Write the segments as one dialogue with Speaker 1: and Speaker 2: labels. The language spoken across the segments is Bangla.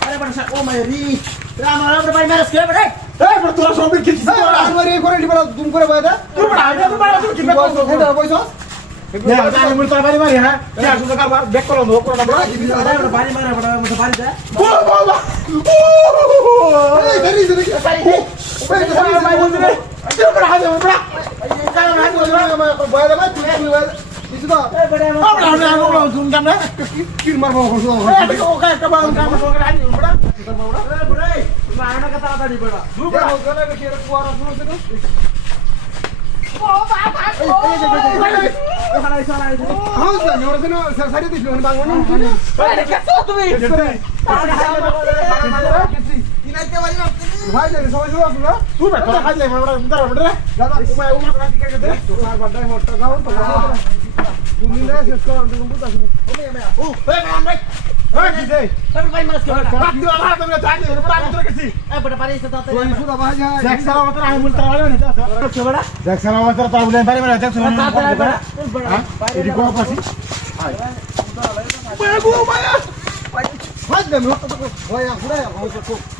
Speaker 1: আরে
Speaker 2: বাবা রে
Speaker 1: ও মাইরি রাম রাম রে ভাই মেরে এই বেটা তোরা সব কি কি
Speaker 2: আলুরে করে দিবা তুমি করে
Speaker 1: কি
Speaker 2: এটা
Speaker 1: আমি মুল তার হ্যাঁ করো করো বড় বাড়ি মারা দে
Speaker 2: কি
Speaker 1: দে দে দে
Speaker 2: তুই
Speaker 1: জুন কাম না
Speaker 2: কির মারবো করছ
Speaker 1: এই ওকে একটা বাম কাম করে হাজে বড় বড় বড় এই তাড়াতাড়ি বড়। দূর বড়
Speaker 2: গলা কে রে কুয়ারা শুনছ না
Speaker 1: ওখানে চলা
Speaker 2: হাউ না ওরে না সারি দিছ না বাংলা না
Speaker 1: এই কেসো তুমি
Speaker 2: ভাই জানি সবাই শুনো না
Speaker 1: তুই বেটা হাজে বড় বড় বড়
Speaker 2: দাদা
Speaker 1: তুমি উমা করে কি করে
Speaker 2: তোমার বাড্ডায় মোটটা দাও তো তুমি না শেষ করো তুমি বুঝাছ না
Speaker 1: ও এই মাম রে এই কি দে বাকি আমার তুমি জানি বড় আমি তোর কাছে
Speaker 2: তুই সুদা ভাই যা
Speaker 1: দেখ সারা মত আমি বলতে পারব না তো বড় দেখ সারা মত তো বলে পারি না দেখ শুনুন এডি কো পাছি মায়া গো মায়া
Speaker 2: ভাই দে মোটটা তো ভাই আগুড়া ভাই তো কি রে ভাই কি ভাই না
Speaker 1: কে বলে যাবে না বই তুমি কি
Speaker 2: আন্না কোন ভাই ভাই ভাই কি ভাই আরে বড় ধুম করে একটা সর মারাই না হাত রে বা
Speaker 1: আমি বলে আরে সব দেখতে বড় জানি বড় দেখ সব
Speaker 2: সব মারাই তো বুঝা লে রং মারাই তো ভাই ভাই বুঝা লে রং মারাই তো
Speaker 1: কি
Speaker 2: এই যে যে হালাই হালাই কি শুনো তো দেখি শুনো
Speaker 1: ওই মাথা কে দিছে না জানি না
Speaker 2: তোর খাবার সি হেন আমরা হেন হেন হেন কে সা মাথা ভাই কি কইবো হ্যাঁ
Speaker 1: মার রে
Speaker 2: কোন তো কোন সাম সামনে আমনি বই দিছো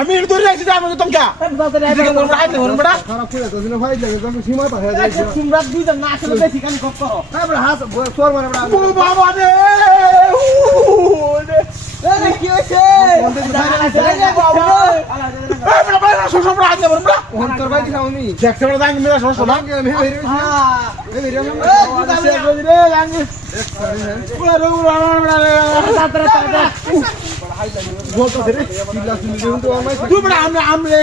Speaker 1: আমি কি আমি না
Speaker 2: একটা বসিস না একটা তো বসিস না আর নাই
Speaker 1: তুই দেন তুই আর ফিট না ফিট
Speaker 2: একটা বসিস না বসিস না আটটা বার হইছিস না
Speaker 1: আমি এটা ধরে রাখছি আমি তুমি কে
Speaker 2: খারাপ করে তো দিন ভাই লাগে যখন সীমা পা হয়ে যায় হ্যাঁ বড় হাত সোর মারে বড়
Speaker 1: ও বাবা রে এই বড় বড় বড় বড় বড়
Speaker 2: তোর ভাই
Speaker 1: দেখতে বড় দাঙ্গ মেরা না
Speaker 2: আমি এই আমি
Speaker 1: রে দাঙ্গ
Speaker 2: কি লাস
Speaker 1: আমরা আমরা